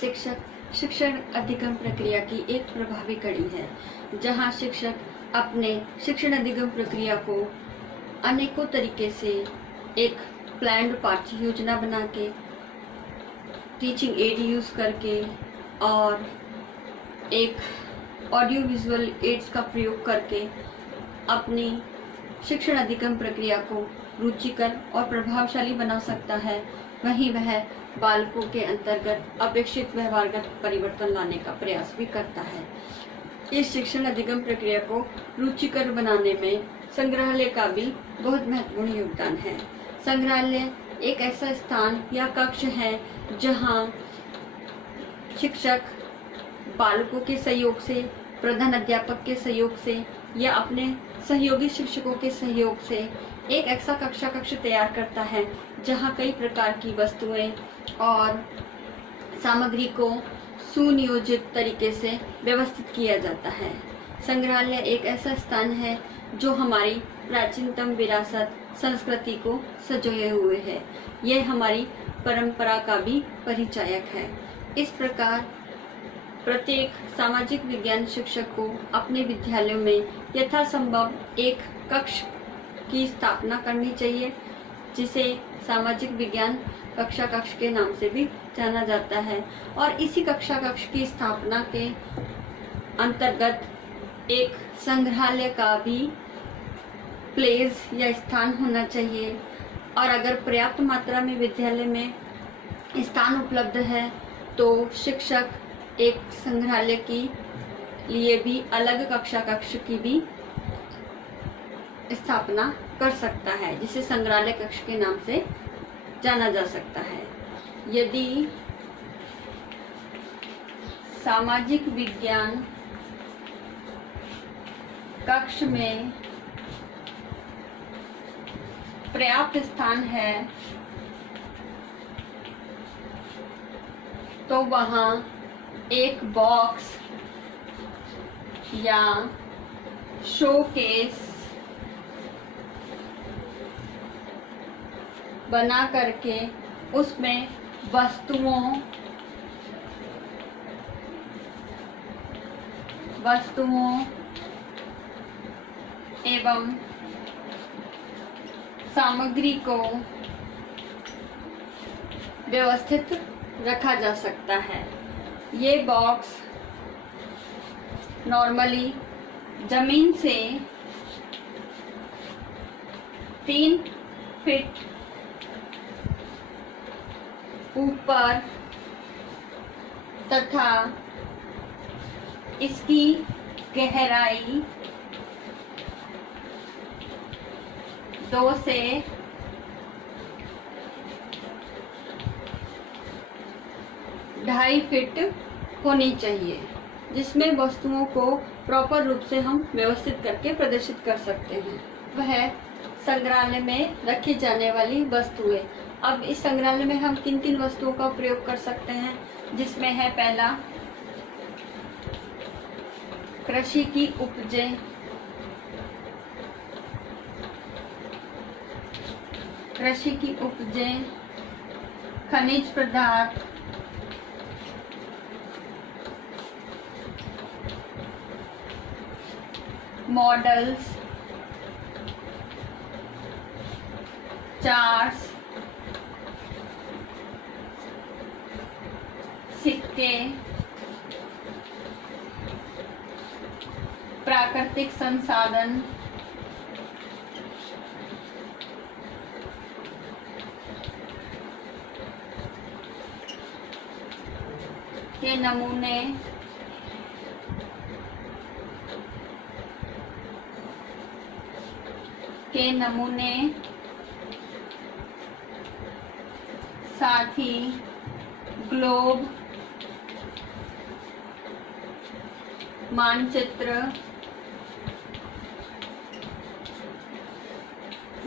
शिक्षक शिक्षण अधिगम प्रक्रिया की एक प्रभावी कड़ी है, जहां शिक्षक अपने शिक्षण अधिगम प्रक्रिया को अनेकों तरीके से एक प्लान्ड पाठ्य योजना बना के, टीचिंग एड यूज़ करके और एक ऑडियो विजुअल एड्स का प्रयोग करके अपनी शिक्षण अधिगम प्रक्रिया को रुचिकर और प्रभावशाली बना सकता है। वहीं वह बालकों के अंतर्गत अपेक्षित व्यवहारगत परिवर्तन लाने का प्रयास भी करता है। इस शिक्षण अधिगम प्रक्रिया को रुचिकर बनाने में संग्रहालय का भी बहुत महत्वपूर्ण योगदान है। संग्रहालय एक ऐसा स्थान या कक्ष है जहां शिक्षक बालकों के सहयोग से, प्रधान अध्यापक के सहयोग से या अपने सहयोगी शिक्षकों के सहयोग से एक ऐसा कक्ष तैयार करता है जहां कई प्रकार की वस्तुएं और सामग्री को सुनियोजित तरीके से व्यवस्थित किया जाता है। संग्रहालय एक ऐसा स्थान है जो हमारी प्राचीनतम विरासत, संस्कृति को संजोए हुए है। यह हमारी परंपरा का भी परिचायक है। इस प्रकार प्रत्येक सामाजिक विज्ञान शिक्षक को अपने विद्यालयों में यथासंभव एक कक्ष की स्थापना करनी चाहिए, जिसे सामाजिक विज्ञान कक्षा कक्ष के नाम से भी जाना जाता है। और इसी कक्षा कक्ष की स्थापना के अंतर्गत एक संग्रहालय का भी प्लेस या स्थान होना चाहिए। और अगर पर्याप्त मात्रा में विद्यालय में स्थान उपलब्ध है तो शिक्षक एक संग्रहालय के लिए भी अलग कक्षा कक्ष की भी स्थापना कर सकता है, जिसे संग्रहालय कक्ष के नाम से जाना जा सकता है। यदि सामाजिक विज्ञान कक्ष में पर्याप्त स्थान है तो वहाँ एक बॉक्स या शोकेस बना करके उसमें वस्तुओं एवं सामग्री को व्यवस्थित रखा जा सकता है। ये बॉक्स नॉर्मली जमीन से 3 फीट ऊपर तथा इसकी गहराई 2 से 2.5 फीट होनी चाहिए, जिसमें वस्तुओं को प्रॉपर रूप से हम व्यवस्थित करके प्रदर्शित कर सकते हैं। वह संग्रहालय में रखी जाने वाली वस्तुएं। अब इस संग्रहालय में हम किन किन वस्तुओं का प्रयोग कर सकते हैं, जिसमें है पहला कृषि की उपजें, खनिज पदार्थ, मॉडल्स, चार्ट्स, सिक्के, प्राकृतिक संसाधन, के नमूने, साथ ही ग्लोब, मानचित्र,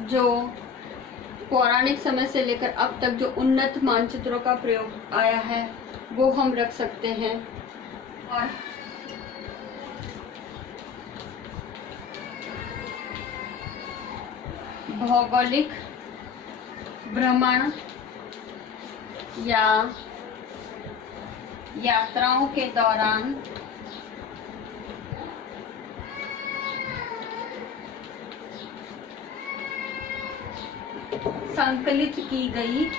जो पौराणिक समय से लेकर अब तक जो उन्नत मानचित्रों का प्रयोग आया है वो हम रख सकते हैं। और भौगोलिक भ्रमण या यात्राओं के दौरान संकलित की गई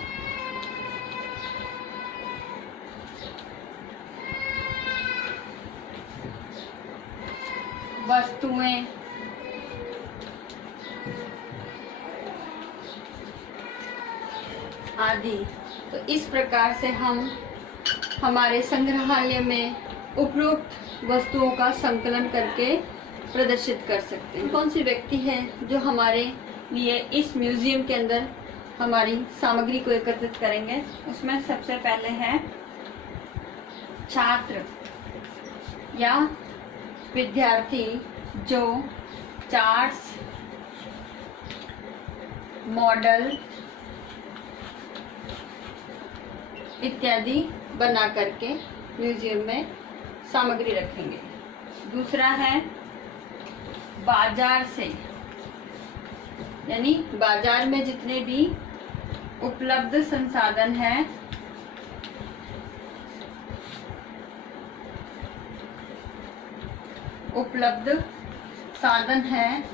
वस्तुएं आदि। तो इस प्रकार से हम हमारे संग्रहालय में उपरोक्त वस्तुओं का संकलन करके प्रदर्शित कर सकते हैं। कौन सी व्यक्ति है जो हमारे लिए इस म्यूजियम के अंदर हमारी सामग्री को एकत्रित करेंगे? उसमें सबसे पहले है छात्र या विद्यार्थी जो चार्ट्स, मॉडल इत्यादि बना करके म्यूजियम में सामग्री रखेंगे। दूसरा है बाजार से, यानी बाजार में जितने भी उपलब्ध संसाधन हैं उपलब्ध साधन हैं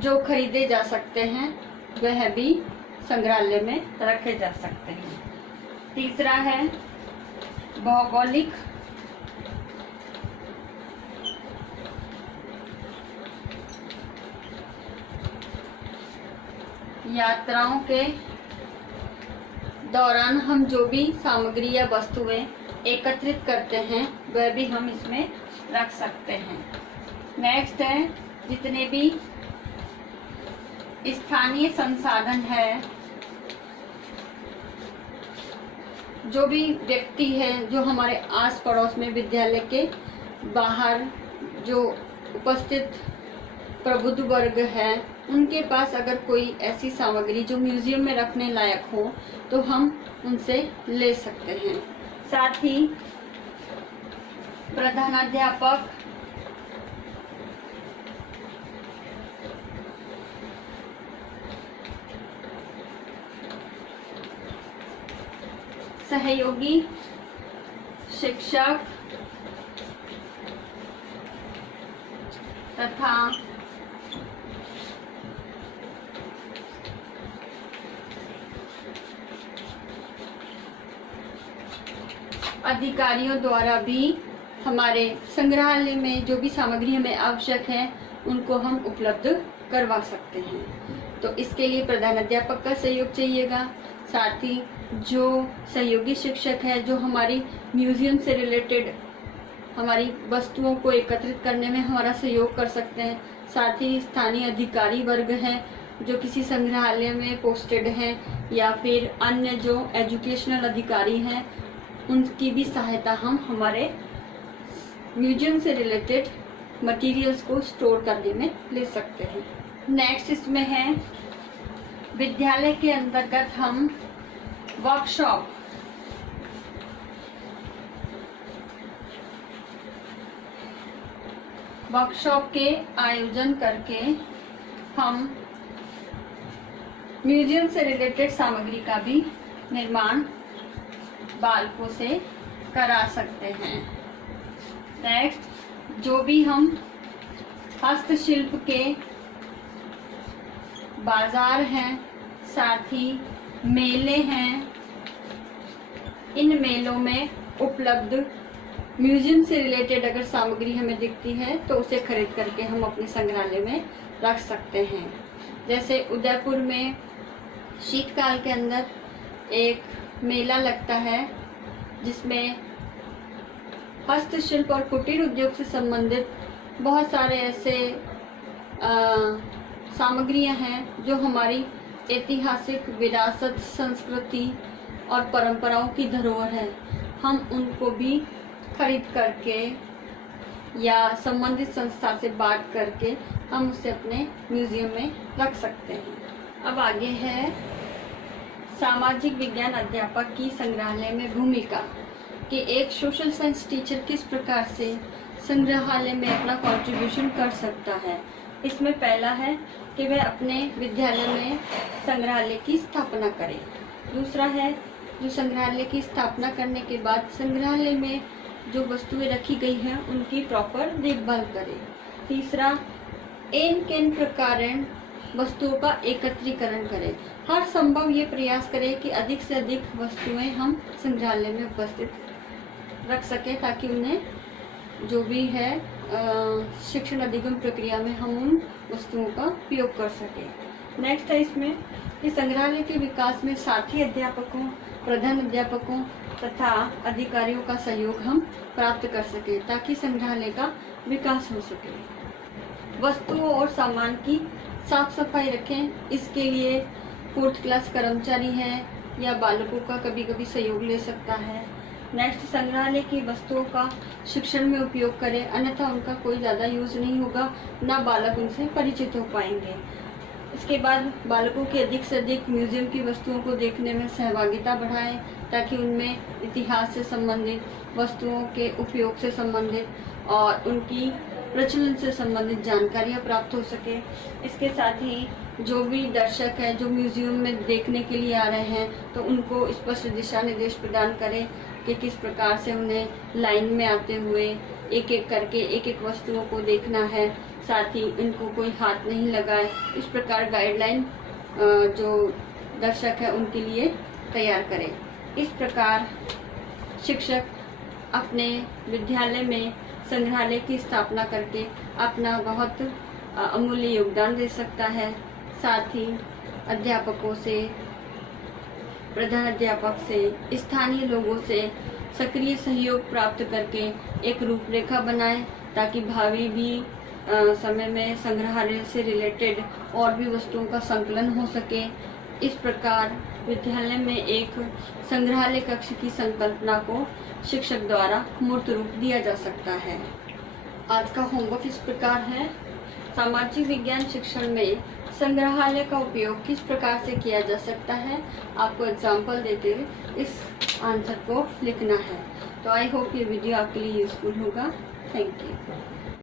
जो खरीदे जा सकते हैं वह भी संग्रहालय में रखे जा सकते हैं। तीसरा है भौगोलिक यात्राओं के दौरान हम जो भी सामग्री या वस्तुएं एकत्रित करते हैं वह भी हम इसमें रख सकते हैं। नेक्स्ट है जितने भी स्थानीय संसाधन है, जो भी व्यक्ति है जो हमारे आस पड़ोस में विद्यालय के बाहर जो उपस्थित प्रबुद्ध वर्ग है उनके पास अगर कोई ऐसी सामग्री जो म्यूजियम में रखने लायक हो तो हम उनसे ले सकते हैं। साथ ही प्रधानाध्यापक, सहयोगी शिक्षक तथा अधिकारियों द्वारा भी हमारे संग्रहालय में जो भी सामग्री हमें आवश्यक है उनको हम उपलब्ध करवा सकते हैं। तो इसके लिए प्रधानाध्यापक का सहयोग चाहिएगा। साथ ही जो सहयोगी शिक्षक है जो हमारी म्यूजियम से रिलेटेड हमारी वस्तुओं को एकत्रित करने में हमारा सहयोग कर सकते हैं। साथ ही स्थानीय अधिकारी वर्ग हैं जो किसी संग्रहालय में पोस्टेड हैं या फिर अन्य जो एजुकेशनल अधिकारी हैं उनकी भी सहायता हम हमारे म्यूजियम से रिलेटेड मटेरियल्स को स्टोर करने में ले सकते हैं। नेक्स्ट इसमें है विद्यालय के अंतर्गत हम वर्कशॉप के आयोजन करके हम म्यूजियम से रिलेटेड सामग्री का भी निर्माण बालकों से करा सकते हैं। नेक्स्ट जो भी हम हस्तशिल्प के बाजार हैं, साथ ही मेले हैं, इन मेलों में उपलब्ध म्यूजियम से रिलेटेड अगर सामग्री हमें दिखती है तो उसे खरीद करके हम अपने संग्रहालय में रख सकते हैं। जैसे उदयपुर में शीतकाल के अंदर एक मेला लगता है जिसमें हस्तशिल्प और कुटीर उद्योग से संबंधित बहुत सारे ऐसे सामग्रियां हैं जो हमारी ऐतिहासिक विरासत, संस्कृति और परंपराओं की धरोहर है। हम उनको भी खरीद करके या संबंधित संस्था से बात करके हम उसे अपने म्यूजियम में रख सकते हैं। अब आगे है सामाजिक विज्ञान अध्यापक की संग्रहालय में भूमिका कि एक सोशल साइंस टीचर किस प्रकार से संग्रहालय में अपना कंट्रीब्यूशन कर सकता है। इसमें पहला है कि वह अपने विद्यालय में संग्रहालय की स्थापना करे। दूसरा है जो संग्रहालय की स्थापना करने के बाद संग्रहालय में जो वस्तुएं रखी गई हैं उनकी प्रॉपर देखभाल करें। तीसरा, एन केन प्रकारेण वस्तुओं का एकत्रीकरण करें। हर संभव ये प्रयास करें कि अधिक से अधिक वस्तुएं हम संग्रहालय में उपस्थित रख सकें, ताकि उन्हें जो भी है शिक्षण अधिगम प्रक्रिया में हम उन वस्तुओं का उपयोग कर सकें। नेक्स्ट है इसमें कि संग्रहालय के विकास में साथी अध्यापकों, प्रधान अध्यापकों तथा अधिकारियों का सहयोग हम प्राप्त कर सकें, ताकि संग्रहालय का विकास हो सके। वस्तुओं और सामान की साफ सफाई रखें। इसके लिए 4th क्लास कर्मचारी है या बालकों का कभी कभी सहयोग ले सकता है। नेक्स्ट, संग्रहालय की वस्तुओं का शिक्षण में उपयोग करें, अन्यथा उनका कोई ज़्यादा यूज नहीं होगा, ना बालक उनसे परिचित हो पाएंगे। इसके बाद बालकों की अधिक से अधिक म्यूजियम की वस्तुओं को देखने में सहभागिता बढ़ाएं, ताकि उनमें इतिहास से संबंधित वस्तुओं के उपयोग से संबंधित और उनकी प्रचलन से संबंधित जानकारियाँ प्राप्त हो सके। इसके साथ ही जो भी दर्शक है जो म्यूजियम में देखने के लिए आ रहे हैं, तो उनको स्पष्ट दिशा निर्देश प्रदान करें कि किस प्रकार से उन्हें लाइन में आते हुए एक एक करके एक एक वस्तुओं को देखना है, साथ ही इनको कोई हाथ नहीं लगाए। इस प्रकार गाइडलाइन जो दर्शक है उनके लिए तैयार करें। इस प्रकार शिक्षक अपने विद्यालय में संग्रहालय की स्थापना करके अपना बहुत अमूल्य योगदान दे सकता है। साथ ही अध्यापकों से, प्रधान अध्यापक से, स्थानीय लोगों से सक्रिय सहयोग प्राप्त करके एक रूपरेखा बनाएं, ताकि भावी भी समय में संग्रहालय से रिलेटेड और भी वस्तुओं का संकलन हो सके। इस प्रकार विद्यालय में एक संग्रहालय कक्ष की संकल्पना को शिक्षक द्वारा मूर्त रूप दिया जा सकता है। आज का होमवर्क इस प्रकार है। सामाजिक विज्ञान शिक्षण में संग्रहालय का उपयोग किस प्रकार से किया जा सकता है, आपको एग्जाम्पल देते हुए इस आंसर को लिखना है। तो आई होप ये वीडियो आपके लिए यूजफुल होगा। Thank you.